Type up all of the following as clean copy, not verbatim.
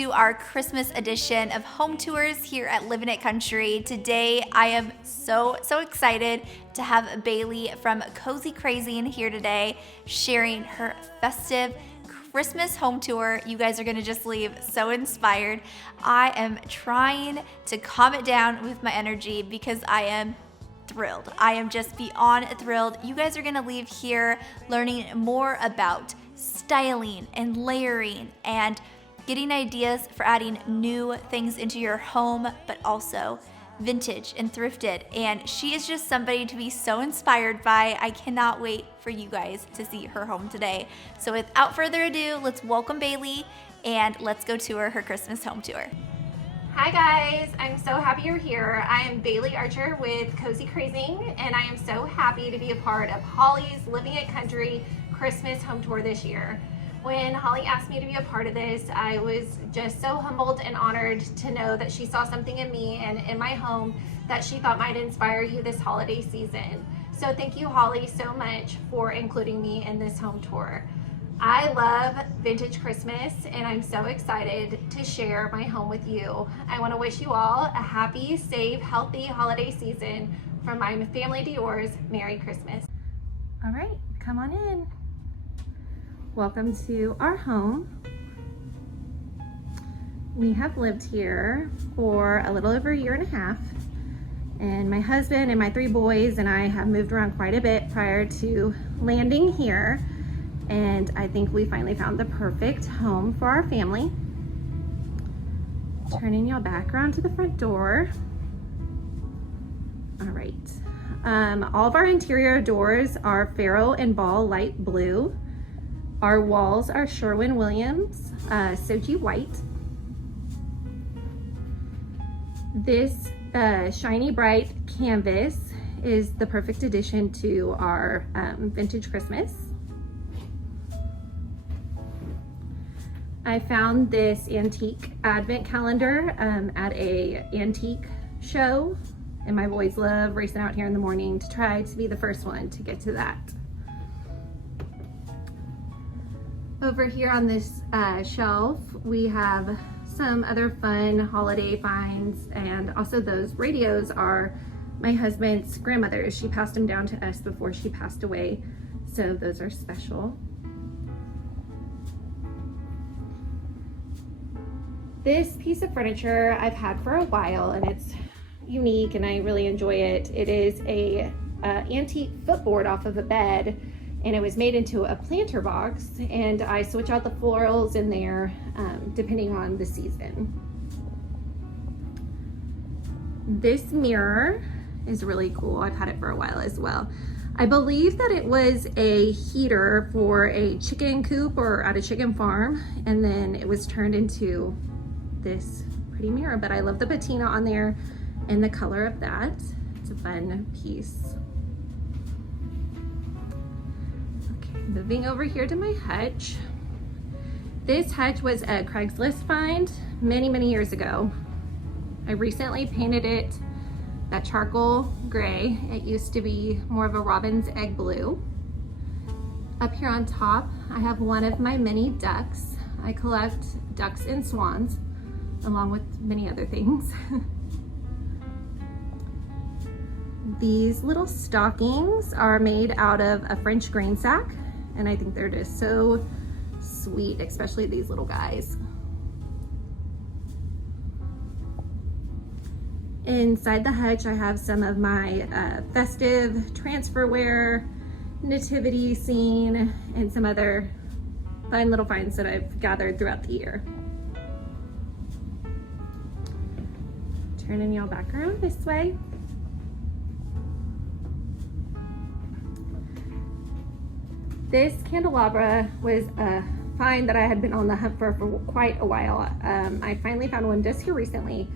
to our Christmas edition of home tours here at Living It Country. Today, I am so excited to have Bailey from Cozy Crazy in here today, sharing her festive Christmas home tour. You guys are gonna just leave so inspired. I am trying to calm it down with my energy because I am thrilled. I am just beyond thrilled. You guys are gonna leave here learning more about styling and layering and getting ideas for adding new things into your home, but also vintage and thrifted. And she is just somebody to be so inspired by. I cannot wait for you guys to see her home today. So without further ado, let's welcome Bailey and let's go tour her Christmas home tour. Hi guys, I'm so happy you're here. I am Bailey Archer with Cozy Crazy, and I am so happy to be a part of Holly's Living It Country Christmas home tour this year. When Holly asked me to be a part of this, I was just so humbled and honored to know that she saw something in me and in my home that she thought might inspire you this holiday season. So thank you, Holly, so much for including me in this home tour. I love vintage Christmas, and I'm so excited to share my home with you. I want to wish you all a happy, safe, healthy holiday season. From my family to yours, Merry Christmas. All right, come on in. Welcome to our home. We have lived here for a little over a year and a half, and my husband and my 3 boys and I have moved around quite a bit prior to landing here, and I think we finally found the perfect home for our family. Turning y'all back around to the front door. All right, all of our interior doors are Farrow and Ball light blue. Our walls are Sherwin-Williams Sochi white. This shiny bright canvas is the perfect addition to our vintage Christmas. I found this antique advent calendar at a antique show, and my boys love racing out here in the morning to try to be the first one to get to that. Over here on this shelf, we have some other fun holiday finds, and also those radios are my husband's grandmother's. She passed them down to us before she passed away, so those are special. This piece of furniture I've had for a while, and it's unique and I really enjoy it. It is a antique footboard off of a bed, and it was made into a planter box, and I switch out the florals in there depending on the season. This mirror is really cool. I've had it for a while as well. I believe that it was a heater for a chicken coop or at a chicken farm, and then it was turned into this pretty mirror, but I love the patina on there and the color of that. It's a fun piece. Moving over here to my hutch. This hutch was a Craigslist find many years ago. I recently painted it that charcoal gray. It used to be more of a robin's egg blue. Up here on top, I have one of my many ducks. I collect ducks and swans, along with many other things. These little stockings are made out of a French grain sack, and I think they're just so sweet, especially these little guys. Inside the hutch, I have some of my festive transferware, nativity scene, and some other fun little finds that I've gathered throughout the year. Turning y'all back around this way. This candelabra was a find that I had been on the hunt for quite a while. I finally found one just here recently,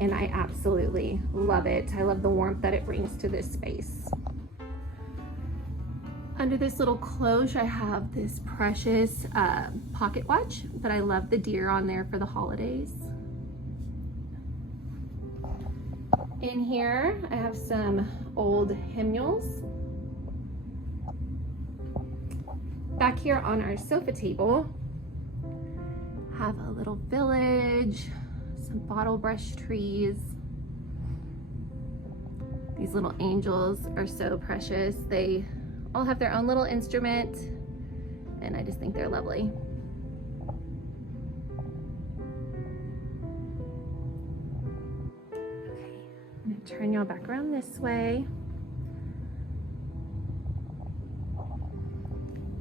and I absolutely love it. I love the warmth that it brings to this space. Under this little cloche, I have this precious pocket watch, but I love the deer on there for the holidays. In here, I have some old hymnals. Back here on our sofa table, have a little village, some bottle brush trees. These little angels are so precious. They all have their own little instrument, and I just think they're lovely. Okay, I'm gonna turn y'all back around this way.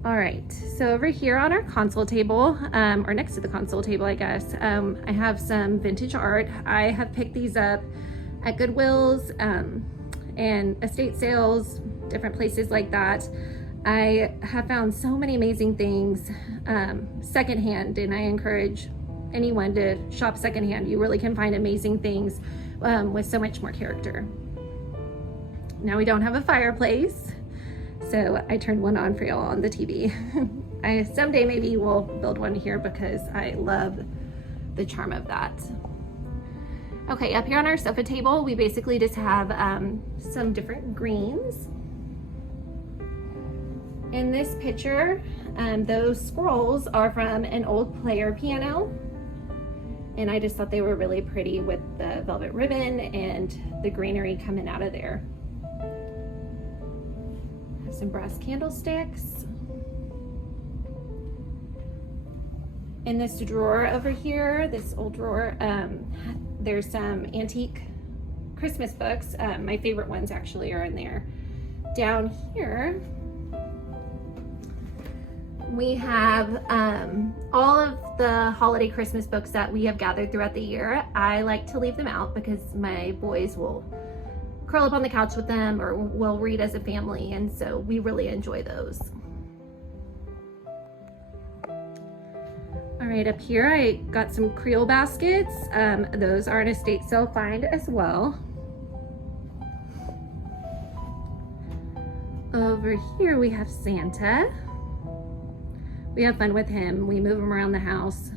All right, so over here on our console table, or next to the console table, I guess, I have some vintage art. I have picked these up at Goodwill's and estate sales, different places like that. I have found so many amazing things secondhand, and I encourage anyone to shop secondhand. You really can find amazing things with so much more character. Now we don't have a fireplace, so I turned one on for y'all on the TV. Someday maybe we'll build one here because I love the charm of that. Okay, up here on our sofa table, we basically just have some different greens. In this picture, those scrolls are from an old player piano, and I just thought they were really pretty with the velvet ribbon and the greenery coming out of there. Have some brass candlesticks. In this drawer over here, this old drawer, there's some antique Christmas books. My favorite ones actually are in there. Down here, we have all of the holiday Christmas books that we have gathered throughout the year. I like to leave them out because my boys will curl up on the couch with them or we'll read as a family, and so we really enjoy those. All right, up here I got some Creole baskets. Those are an estate sale find as well. Over here we have Santa. We have fun with him. We move him around the house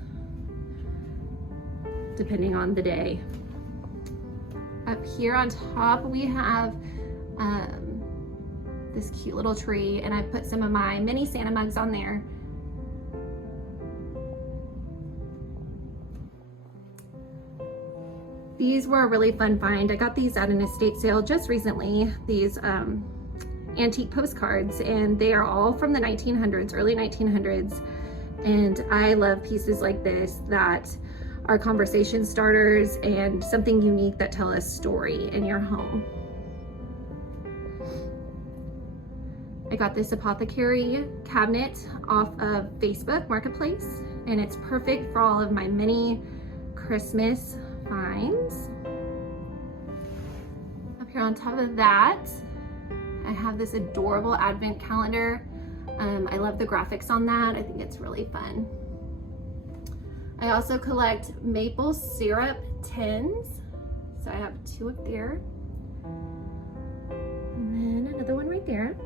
depending on the day. Up here on top we have this cute little tree, and I put some of my mini Santa mugs on there. These were a really fun find. I got these at an estate sale just recently, these antique postcards, and they are all from the 1900s, early 1900s. And I love pieces like this that are conversation starters and something unique that tell a story in your home. I got this apothecary cabinet off of Facebook Marketplace, and it's perfect for all of my mini Christmas finds. Up here on top of that, I have this adorable advent calendar. I love the graphics on that. I think it's really fun. I also collect maple syrup tins. So I have 2 up there. And then another one right there.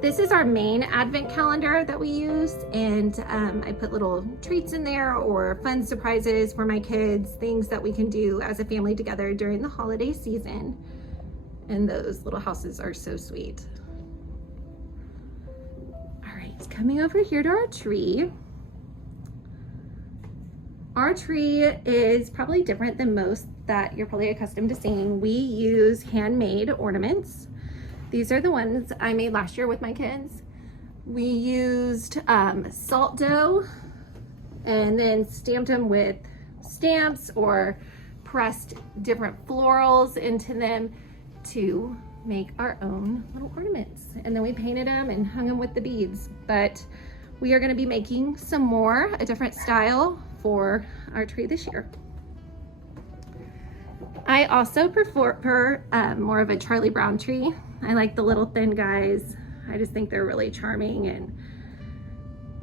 This is our main advent calendar that we use, and I put little treats in there or fun surprises for my kids, things that we can do as a family together during the holiday season. And those little houses are so sweet. All right, coming over here to our tree. Our tree is probably different than most that you're probably accustomed to seeing. We use handmade ornaments. These are the ones I made last year with my kids. We used salt dough and then stamped them with stamps or pressed different florals into them to make our own little ornaments. And then we painted them and hung them with the beads. But we are gonna be making some more, a different style for our tree this year. I also prefer more of a Charlie Brown tree. I like the little thin guys. I just think they're really charming and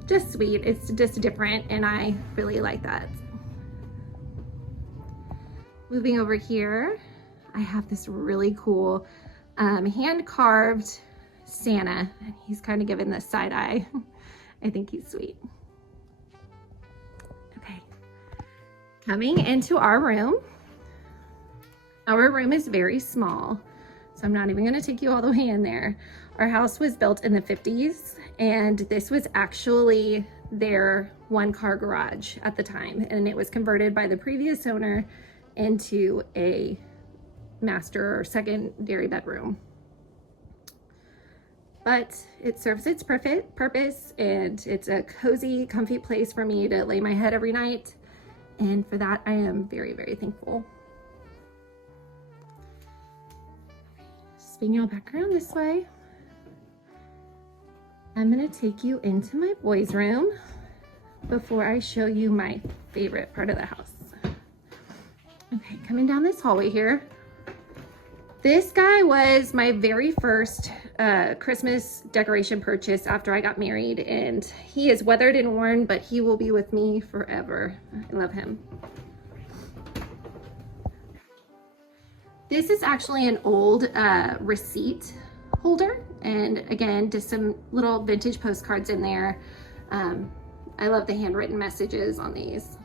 just sweet. It's just different, and I really like that. Moving over here, I have this really cool hand-carved Santa, and he's kind of giving the side eye. I think he's sweet. Okay, coming into our room. Our room is very small. So I'm not even gonna take you all the way in there. Our house was built in the 50s, and this was actually their one-car garage at the time, and it was converted by the previous owner into a master or secondary bedroom. But it serves its perfect purpose, and it's a cozy, comfy place for me to lay my head every night. And for that, I am very, very thankful. Spin you all back around this way. I'm gonna take you into my boys' room before I show you my favorite part of the house. Okay, coming down this hallway here. This guy was my very first Christmas decoration purchase after I got married, and he is weathered and worn, but he will be with me forever. I love him. This is actually an old receipt holder, and again, just some little vintage postcards in there. I love the handwritten messages on these.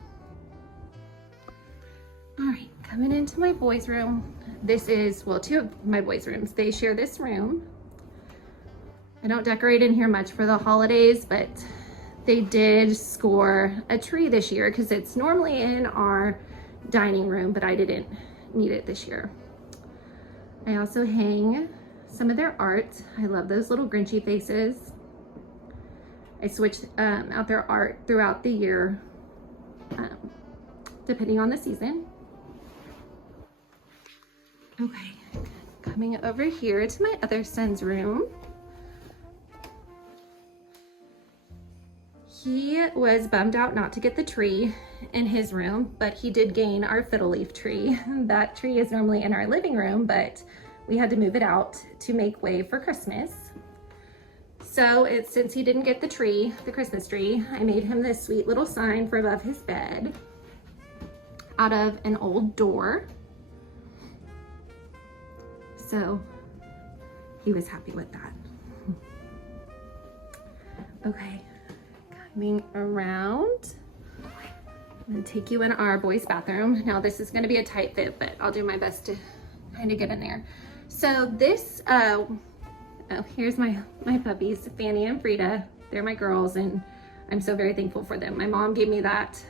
All right, coming into my boys' room. This is, well, two of my boys' rooms. They share this room. I don't decorate in here much for the holidays, but they did score a tree this year because it's normally in our dining room, but I didn't need it this year. I also hang some of their art. I love those little Grinchy faces. I switch out their art throughout the year, depending on the season. Okay, coming over here to my other son's room. He was bummed out not to get the tree in his room, but he did gain our fiddle leaf tree. That tree is normally in our living room, but we had to move it out to make way for Christmas. So since he didn't get the tree, the Christmas tree, I made him this sweet little sign for above his bed out of an old door. So he was happy with that. Okay, coming around. I'm gonna take you in our boys' bathroom. Now this is gonna be a tight fit, but I'll do my best to kind of get in there. So this, oh, here's my puppies, Fanny and Frida. They're my girls, and I'm so very thankful for them. My mom gave me that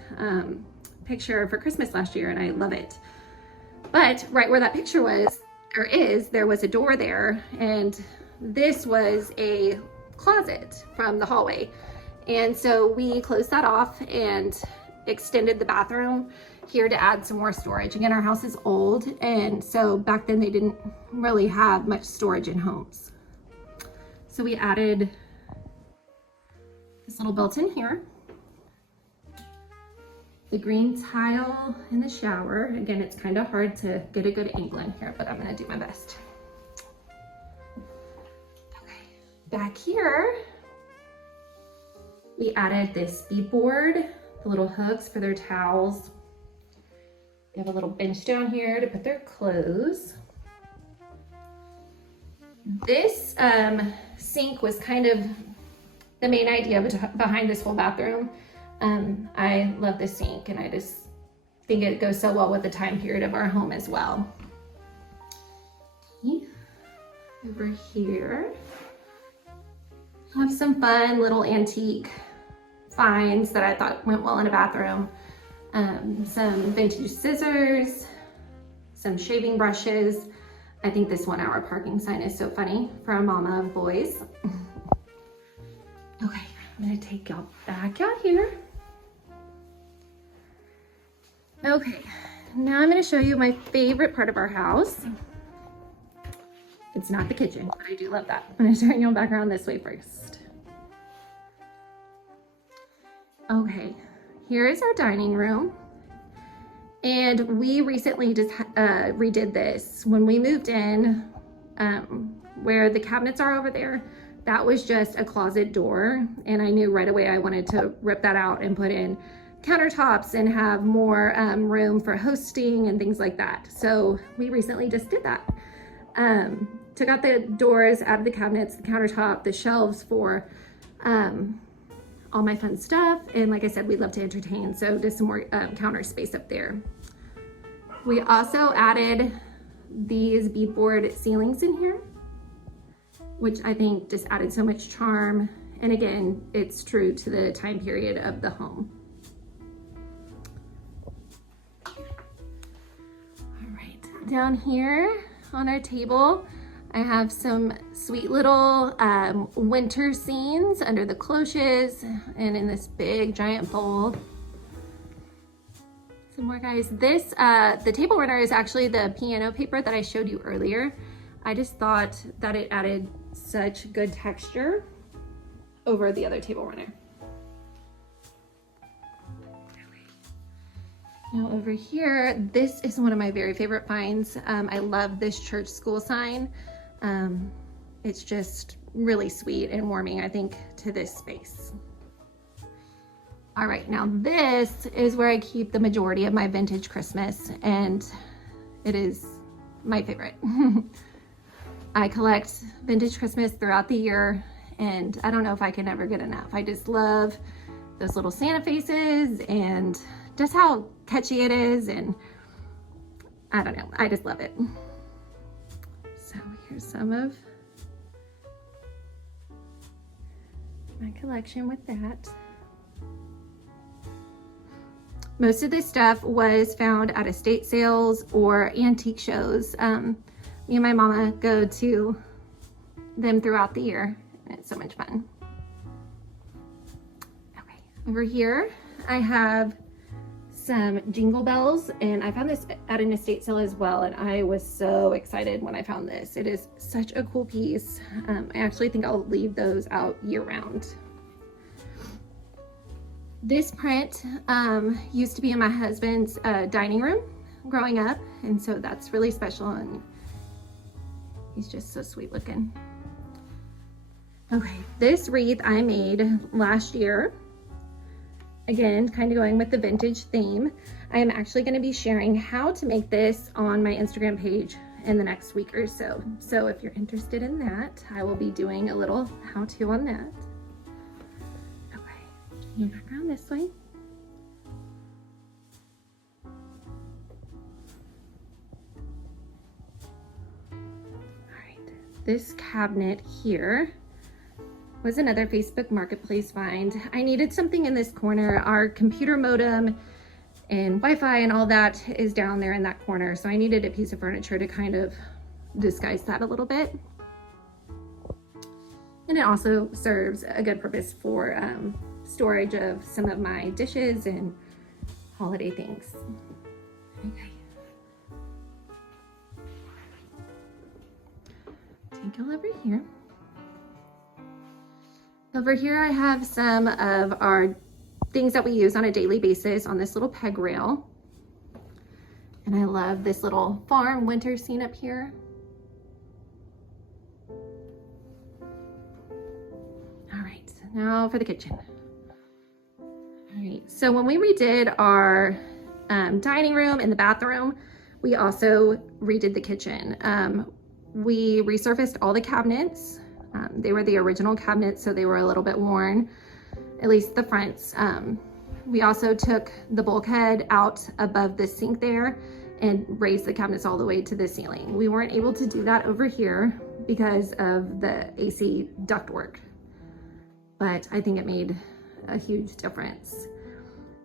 picture for Christmas last year, and I love it. But right where that picture was, or is, there was a door there, and this was a closet from the hallway. And so we closed that off and extended the bathroom here to add some more storage. Again, our house is old, and so back then they didn't really have much storage in homes. So we added this little built-in here. The green tile in the shower. Again, it's kind of hard to get a good angle in here, but I'm gonna do my best. Okay, back here, we added this beadboard, the little hooks for their towels. They have a little bench down here to put their clothes. This sink was kind of the main idea behind this whole bathroom. I love this sink, and I just think it goes so well with the time period of our home as well. Okay. Over here, I have some fun little antique finds that I thought went well in a bathroom. Some vintage scissors, some shaving brushes. I think this 1 hour parking sign is so funny for a mama of boys. Okay, I'm gonna take y'all back out here. Okay, now I'm gonna show you my favorite part of our house. It's not the kitchen, but I do love that. I'm gonna turn y'all back around this way first. Okay, here is our dining room. And we recently just redid this. When we moved in, where the cabinets are over there, that was just a closet door. And I knew right away I wanted to rip that out and put in countertops and have more room for hosting and things like that. So we recently just did that. Took out the doors, added the cabinets, the countertop, the shelves for all my fun stuff. And like I said, we love to entertain, so just some more counter space up there. We also added these beadboard ceilings in here, which I think just added so much charm. And again, it's true to the time period of the home. All right, down here on our table, I have some sweet little winter scenes under the cloches and in this big giant bowl. Some more, guys. This, the table runner is actually the piano paper that I showed you earlier. I just thought that it added such good texture over the other table runner. Now over here, this is one of my very favorite finds. I love this church school sign. It's just really sweet and warming, I think, to this space. All right, now this is where I keep the majority of my vintage Christmas, and it is my favorite. I collect vintage Christmas throughout the year, and I don't know if I can ever get enough. I just love those little Santa faces and just how catchy it is, and I don't know, I just love it. So here's some of my collection with that. Most of this stuff was found at estate sales or antique shows. Me and my mama go to them throughout the year, and it's so much fun. Okay, over here I have some jingle bells, and I found this at an estate sale as well, and I was so excited when I found this. It is such a cool piece. I actually think I'll leave those out year round. This print used to be in my husband's dining room growing up, and so that's really special, and he's just so sweet looking. Okay, this wreath I made last year. Again, kind of going with the vintage theme. I am actually going to be sharing how to make this on my Instagram page in the next week or so. So if you're interested in that, I will be doing a little how-to on that. Back around this way. All right, this cabinet here was another Facebook Marketplace find. I needed something in this corner. Our computer modem and Wi-Fi and all that is down there in that corner, so I needed a piece of furniture to kind of disguise that a little bit. And it also serves a good purpose for storage of some of my dishes and holiday things. Okay. Take a look over here. Over here I have some of our things that we use on a daily basis on this little peg rail. And I love this little farm winter scene up here. All right, now for the kitchen. All right, so when we redid our dining room and the bathroom, we also redid the kitchen. We resurfaced all the cabinets. They were the original cabinets, so they were a little bit worn, at least the fronts. We also took the bulkhead out above the sink there and raised the cabinets all the way to the ceiling. We weren't able to do that over here because of the AC ductwork, but I think it made a huge difference.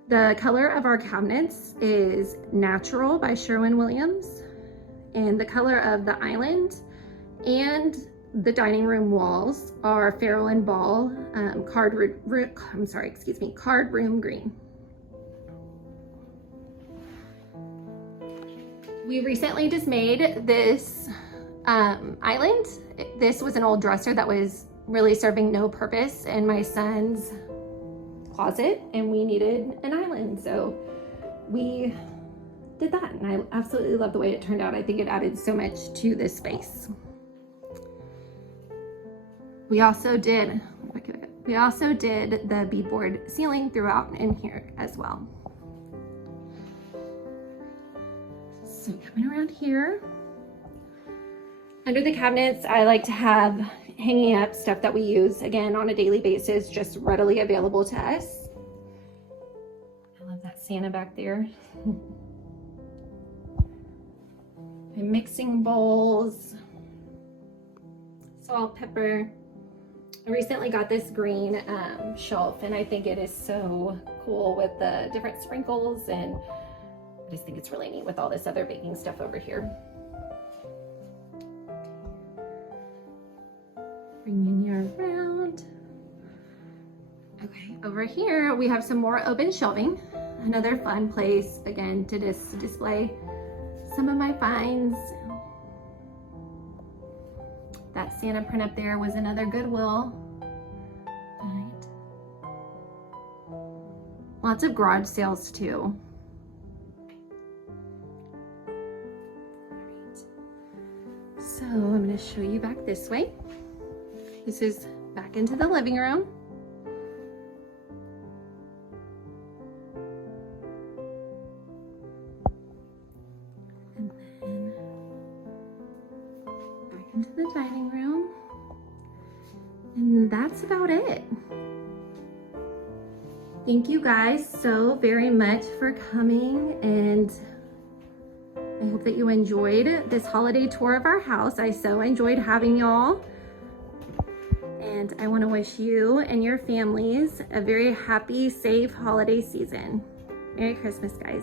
The color of our cabinets is Natural by Sherwin-Williams, and the color of the island and the dining room walls are Farrow and Ball card room green. We recently just made this island. This was an old dresser that was really serving no purpose in my son's closet, and we needed an island, so we did that, and I absolutely love the way it turned out. I think it added so much to this space. We also did the beadboard ceiling throughout in here as well. So coming around here, under the cabinets, I like to have hanging up stuff that we use, again, on a daily basis, just readily available to us. I love that Santa back there. my mixing bowls, salt, pepper. I recently got this green shelf, and I think it is so cool with the different sprinkles, and I just think it's really neat with all this other baking stuff over here. Bringing you around. Okay, over here we have some more open shelving. Another fun place, again, to just display some of my finds. That Santa print up there was another Goodwill. Right. Lots of garage sales too. Right. So I'm going to show you back this way. This is back into the living room. And then back into the dining room. And that's about it. Thank you guys so very much for coming, and I hope that you enjoyed this holiday tour of our house. I so enjoyed having y'all. And I want to wish you and your families a very happy, safe holiday season. Merry Christmas, guys.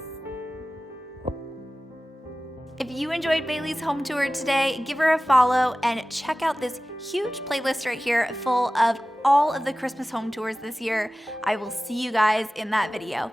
If you enjoyed Bailey's home tour today, give her a follow and check out this huge playlist right here full of all of the Christmas home tours this year. I will see you guys in that video.